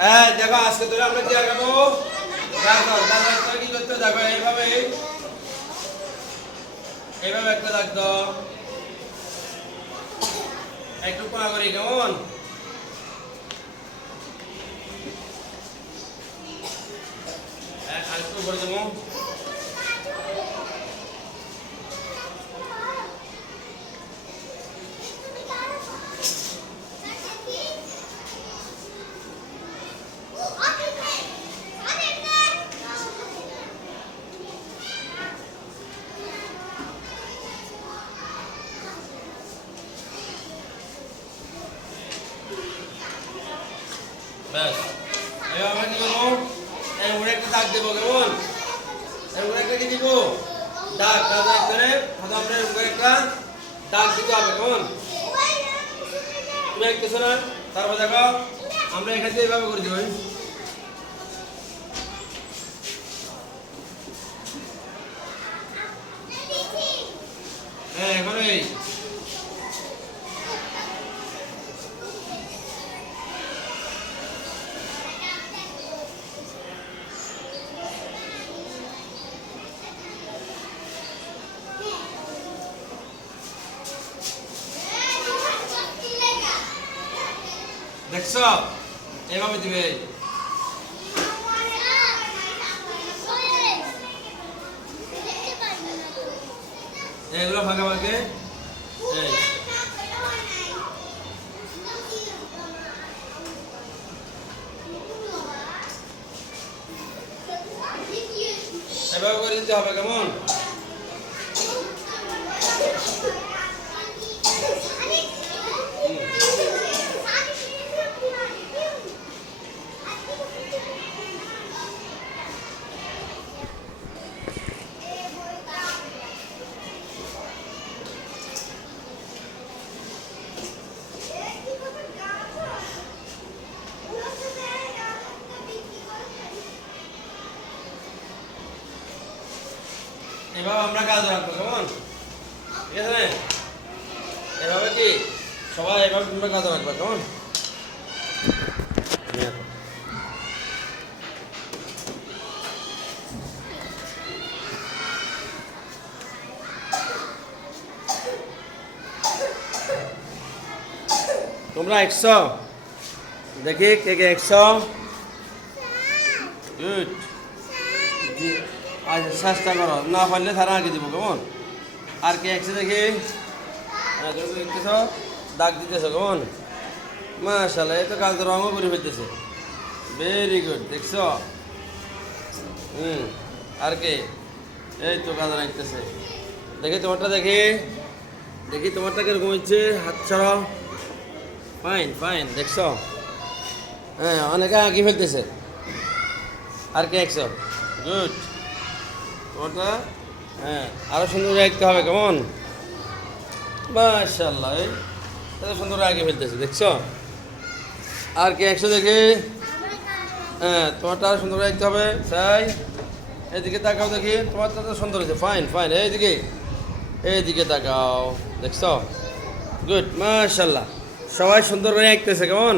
হ্যাঁ দেখো, আজকে তোরা আমরা চেয়ার দাদা তোরা কি করতে দেখো, এইভাবে এইভাবে একটা দাগ একটু পা করি, কেমন হ্যাঁ, আরেকটু করে দেবো ব্যাস। আমরা কি করব? একটা দাগ দেবো, কেমন? উপরে একটা কি দিব? দাগ করে উপরে একটা দাগ দিতে হবে, কেমন? তারপর দেখো, আমরা এখান থেকে করে দেবো। হ্যাঁ এখন এই। দেখছ? এইভাবে দিবে। এগুলো ফাঁকা ফাঁকে এভাবে করে দিতে হবে কেমন? এভাবে আমরা কাজ রাখব কেমন? ঠিক আছে? এভাবে কি? সবাই এভাবে তোমরা কাজ রাখবে কেমন? তোমরা একশো দেখি কে কে একশো গুড। আচ্ছা চেষ্টা করো, না পারলে তারা আগে দিব, কেমন? আর কে একশো দেখি? দেখতেছ? দাগ দিতেছ, কেমন? মাশাল্লাহ এই তো কাজ রঙও করে ফেলতেছে। ভেরি গুড দেখছ? হুম, আর কে? এই তো কাজ রাখতেছে। দেখি তোমারটা, দেখি। দেখি তোমারটা কীরকম হচ্ছে, হাত ছাড়াও ফাইন ফাইন দেখছ? হ্যাঁ অনেকে আঁকি ফেলতেছে। আর কে একশো? গুড তোমারটা? হ্যাঁ আরও সুন্দর রাখতে হবে, কেমন? মাশাল্লাহ এত সুন্দর আগে ফেলতেছে, দেখছ? আর কে একশো দেখে? হ্যাঁ তোমারটা আরও সুন্দর রাখতে হবে, তাই? এদিকে তাকাও দেখি, তোমারটা তো সুন্দর হয়েছে ফাইন ফাইন এইদিকে এইদিকে তাকাও, দেখছ? গুড মাশাল্লাহ সবাই সুন্দর করে আঁকতেছে, কেমন?